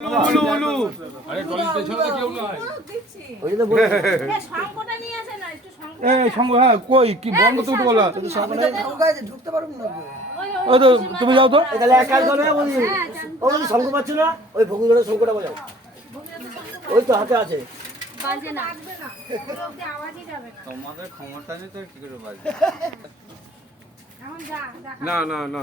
উলু উলু আরে টলির পেছনে তো কেউ নাই ওই যে বলে এই শঙ্কটা নিয়ে আসে না একটু শঙ্ক এই সঙ্গ হ্যাঁ কই কি বন্ধ তো উঠে বলা ঢুকতে পারবো না ওই তো তুমি যাও তো তাহলে এক কাজ করো বলি ও বলি শঙ্খ পাচ্ছ না ওই ভগুজনের শঙ্খটা বাজাও ওই তো হাতে আছে বাজে না আসবে না ওকে আওয়াজই যাবে না তোমাদের ক্ষমতা নেই তো কি করে বাজবে এখন যা দেখা না না না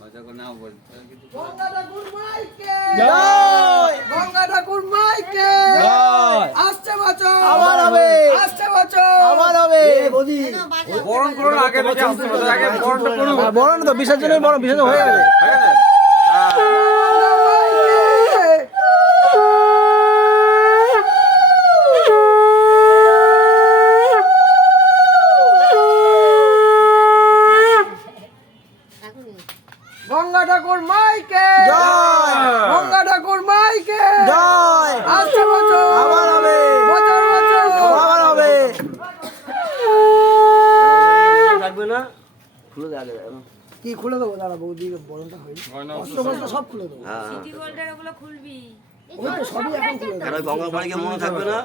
বাজা করে না বলতে কিন্তু গঙ্গা ঠাকুর মাইকে জয় গঙ্গা ঠাকুর মাইকে জয় আসছে বছর আবার হবে আসছে বছর আবার হবে বদি বরণ করুন আগে আগে বরণটা করুন বরণ তো বিসর্জনের বরণ বিসর্জন হয়ে গেছে গঙ্গা ঠাকুর মাইকে জয় গঙ্গা ঠাকুর মাইকে জয় আসছে বছর আবার হবে বছর বছর আবার হবে থাকবে না খুলে দেওয়া কি খুলে দেবো দাঁড়া বৌদি বরণটা হয়ে অস্ত্র বস্ত্র সব খুলে দেবো সিটি গোল্ডের ওগুলো খুলবি ওই তো সবই এখন খুলে দেবো গঙ্গা পাড়িকে মনে থাকবে না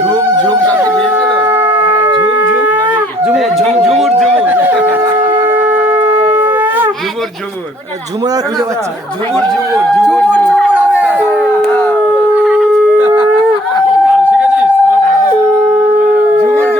ঝুম ঝুম কাকে দিয়েছিল ঝুম ঝুম ঝুমুর ঝুমুর ঝুমুর ঝুমুর ঝুমুর আর খুঁজে পাচ্ছি ঝুমুর ঝুমুর ঝুমুর